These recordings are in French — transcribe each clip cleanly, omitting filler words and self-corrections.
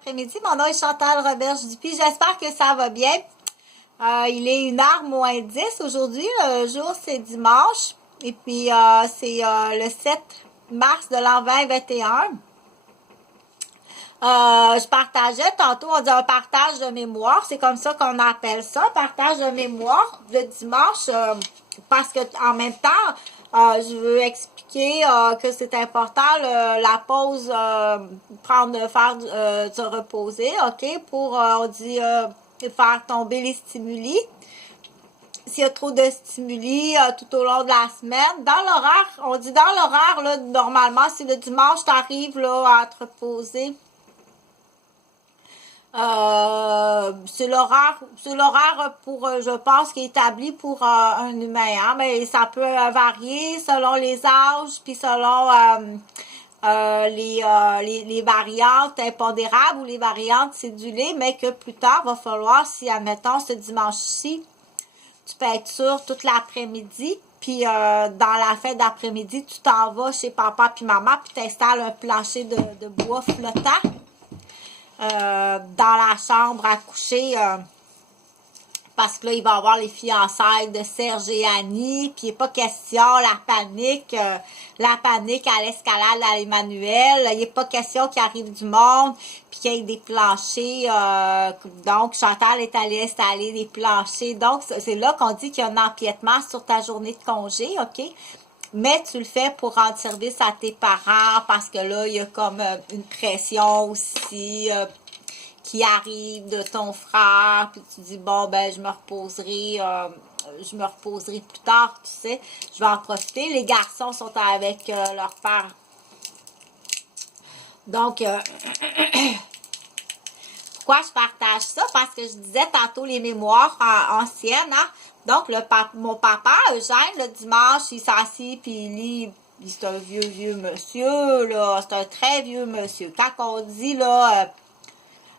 après-midi. Mon nom est Chantal Roberge-Dupuis. J'espère que ça va bien. Il est 1h moins 10 aujourd'hui. Le jour, c'est dimanche. Et puis, c'est le 7 mars de l'an 2021. Je partageais tantôt, on dit un partage de mémoire. C'est comme ça qu'on appelle ça, un partage de mémoire de dimanche. Parce que en même temps, je veux expliquer que c'est important la pause, se reposer, ok, pour on dit faire tomber les stimuli. S'il y a trop de stimuli tout au long de la semaine, dans l'horaire, on dit dans l'horaire là, normalement, si le dimanche t'arrives là à te reposer. C'est l'horaire pour, je pense, qui est établi pour un humain, hein, mais ça peut varier selon les âges, puis selon les variantes impondérables ou les variantes cédulées, mais que plus tard, va falloir, si, admettons, ce dimanche-ci, tu peux être sûr toute l'après-midi, puis dans la fin d'après-midi, tu t'en vas chez papa puis maman, puis tu installes un plancher de bois flottant. Dans la chambre à coucher parce que là, il va y avoir les fiançailles de Serge et Annie, puis il n'est pas question, la panique à l'escalade à l'Emmanuel, il n'est pas question qu'il arrive du monde, puis qu'il y ait des planchers, donc Chantal est allée installer des planchers, donc c'est là qu'on dit qu'il y a un empiètement sur ta journée de congé, ok? Mais tu le fais pour rendre service à tes parents parce que là, il y a comme une pression aussi qui arrive de ton frère. Puis tu dis, bon, ben, je me reposerai plus tard, tu sais. Je vais en profiter. Les garçons sont avec leur père. Donc, pourquoi je partage ça? Parce que je disais tantôt les mémoires anciennes, hein? Donc, mon papa, Eugène, le dimanche, il s'assit, puis il lit. C'est un vieux monsieur, là. C'est un très vieux monsieur. Quand on dit, là,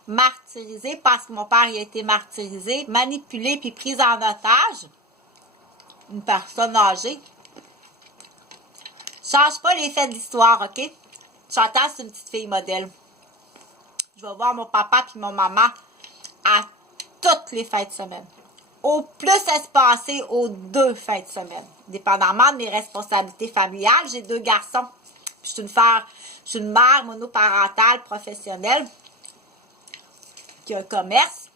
martyrisé, parce que mon père, il a été martyrisé, manipulé, puis pris en otage, une personne âgée, change pas les faits de l'histoire, OK? Chantal, c'est une petite fille modèle. Je vais voir mon papa puis mon maman à toutes les fins de semaine. Au plus espacé aux 2 fins de semaine. Dépendamment de mes responsabilités familiales, j'ai 2 garçons. Puis je suis une mère monoparentale professionnelle qui a un commerce.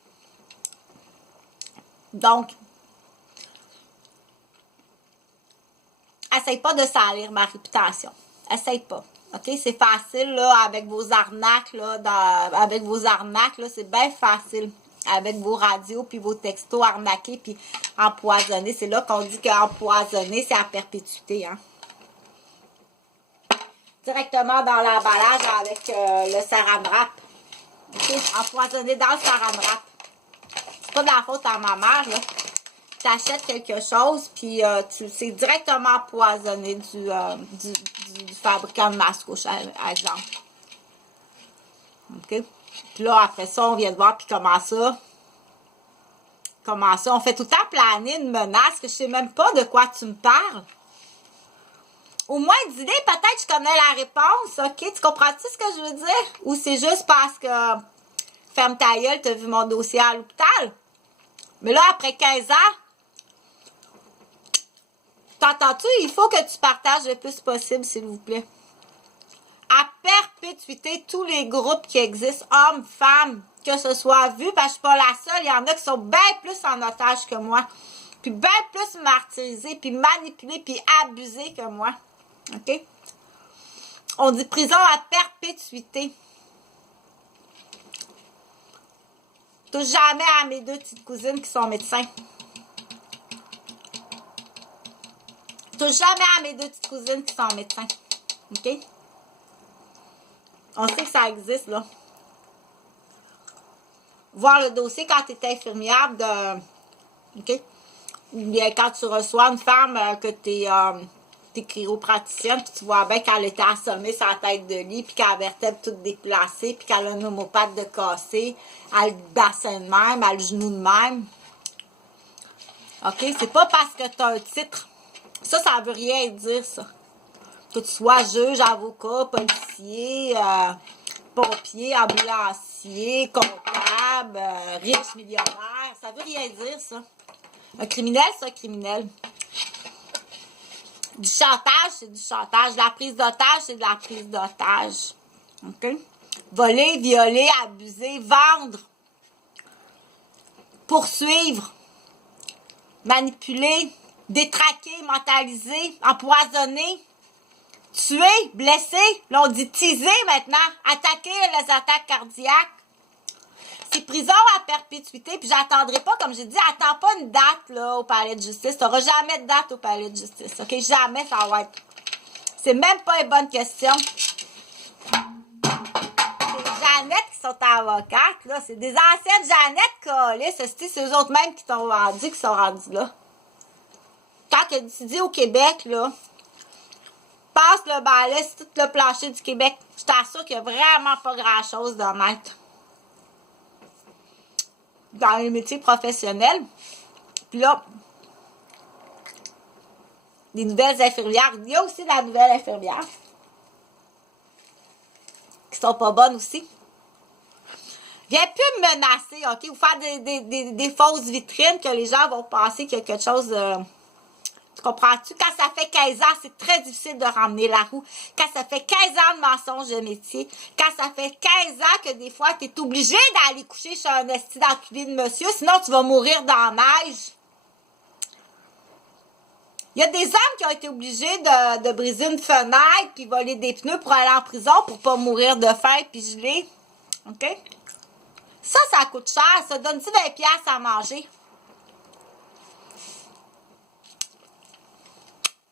Donc, essaye pas de salir ma réputation. Essaye pas. OK? C'est facile, là, avec vos arnaques, là, c'est bien facile. Avec vos radios, puis vos textos arnaqués, puis empoisonnés. C'est là qu'on dit qu'empoisonner, c'est à perpétuité, hein. Directement dans l'emballage avec le saran wrap. OK? Empoisonné dans le saran wrap. C'est pas de la faute à ma mère, là. Tu achètes quelque chose, puis c'est directement empoisonné du fabricant de masque, par exemple. OK? Puis là, après ça, on vient de voir, puis comment ça, on fait tout le temps planer une menace, que je sais même pas de quoi tu me parles. Au moins, dis-le, peut-être je connais la réponse, OK? Tu comprends-tu ce que je veux dire? Ou c'est juste parce que, ferme ta gueule, t'as vu mon dossier à l'hôpital? Mais là, après 15 ans, t'entends-tu? Il faut que tu partages le plus possible, s'il vous plaît. À perpétuité, tous les groupes qui existent, hommes, femmes, que ce soit vu, parce que je suis pas la seule, il y en a qui sont bien plus en otage que moi, puis bien plus martyrisés, puis manipulés, puis abusés que moi. OK? On dit prison à perpétuité. Touche jamais à mes 2 petites cousines qui sont médecins. Touche jamais à mes 2 petites cousines qui sont médecins. OK? On sait que ça existe, là. Voir le dossier quand tu es infirmière OK? Bien, quand tu reçois une femme que tu es chiropraticienne, puis tu vois bien qu'elle était assommée sur la tête de lit, puis qu'elle a la vertèbre toute déplacée, puis qu'elle a un homopathe de cassé, elle a le bassin de même, elle a le genou de même. OK? C'est pas parce que tu as un titre. Ça veut rien dire, ça. Que tu sois juge, avocat, policier, pompier, ambulancier, comptable, riche, millionnaire. Ça veut rien dire, ça. Un criminel, c'est un criminel. Du chantage, c'est du chantage. De la prise d'otage, c'est de la prise d'otage. OK? Voler, violer, abuser, vendre, poursuivre, manipuler, détraquer, mentaliser, empoisonner, tuer, blesser. Là, on dit teaser maintenant. Attaquer les attaques cardiaques. C'est prison à perpétuité. Puis j'attendrai pas, comme j'ai dit, attends pas une date là, au palais de justice. Tu n'auras jamais de date au palais de justice. OK? Jamais ça va être. C'est même pas une bonne question. Jeannette qui sont avocates, là, c'est des anciennes Jeannette collées, c'est eux autres mêmes qui t'ont vendu, qui sont rendus là. Quand tu dis au Québec, là, passe le balai sur tout le plancher du Québec, je t'assure qu'il n'y a vraiment pas grand-chose d'honnête dans les métiers professionnels. Puis là, les nouvelles infirmières, il y a aussi la nouvelle infirmière qui sont pas bonnes aussi. Viens plus me menacer, OK? Ou faire des fausses vitrines que les gens vont penser qu'il y a quelque chose... tu comprends-tu? Quand ça fait 15 ans, c'est très difficile de ramener la roue. Quand ça fait 15 ans de mensonge de métier, quand ça fait 15 ans que des fois, tu es obligé d'aller coucher chez un esti d'enculé de monsieur, sinon tu vas mourir dans la neige. Il y a des hommes qui ont été obligés de briser une fenêtre puis voler des pneus pour aller en prison pour pas mourir de faim puis geler. OK? Ça coûte cher. Ça donne-tu 20$ à manger?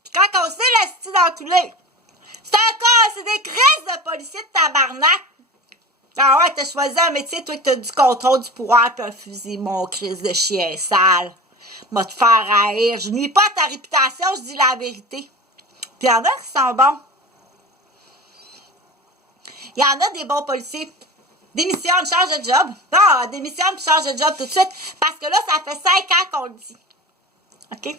Puis quand on sait le style d'enculé, c'est un cas, c'est des crises de policiers de tabarnak. Ah ouais, t'as choisi un métier, toi, que t'as du contrôle, du pouvoir, puis un fusil, mon crise de chien sale. M'a te faire haïr. Je nuis pas à ta réputation, je dis la vérité. Puis il y en a qui sont bons. Il y en a des bons policiers. Démissionne, change de job. Non, démissionne, change de job tout de suite. Parce que là, ça fait 5 ans qu'on le dit. OK?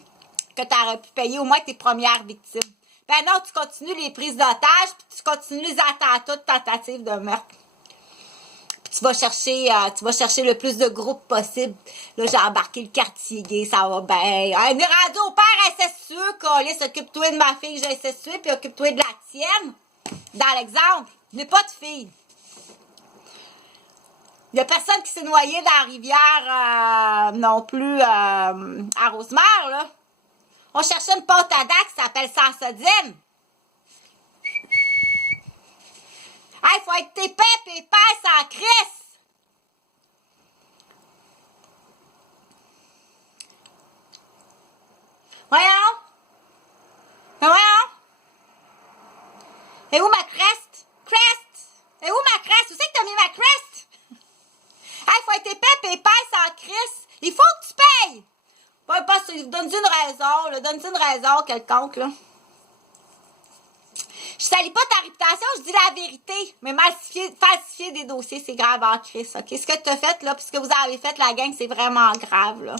Que tu aurais pu payer au moins tes premières victimes. Ben non, tu continues les prises d'otages, puis tu continues les attentats de tentatives de meurtre. Puis tu vas chercher le plus de groupes possible. Là, j'ai embarqué le quartier gay, ça va bien. On est rendu au père incestueux, Colis, occupe-toi de ma fille que j'ai incestuée, puis occupe-toi de la tienne. Dans l'exemple, je n'ai pas de fille. Il n'y a personne qui s'est noyé dans la rivière non plus à Rosemère, là. On cherchait une pâte à dents qui s'appelle Sansodine. Hey, faut être épais et épaisse en crise. Voyons. Mais voyons. Et où ma crest? Crest? Et où ma crest? Où c'est que t'as mis ma crest? Hey, faut être épais et épaisse en crise. Il faut que tu payes. Donne-lui une raison, là. Donne-lui une raison quelconque, là. Je salis pas ta réputation, je dis la vérité. Mais falsifier des dossiers, c'est grave en crise, OK? Ce que tu as fait, là, puis ce que vous avez fait, la gang, c'est vraiment grave, là.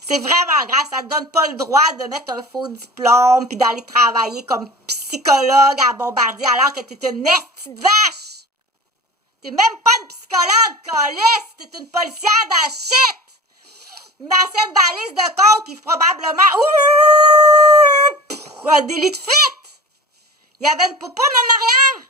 C'est vraiment grave. Ça te donne pas le droit de mettre un faux diplôme puis d'aller travailler comme psychologue à Bombardier alors que t'es une esti de vache. T'es même pas une psychologue, Colis. T'es une policière dans shit. Une ancienne balise de compte, puis probablement un délit de fuite. Il y avait une poupone en arrière.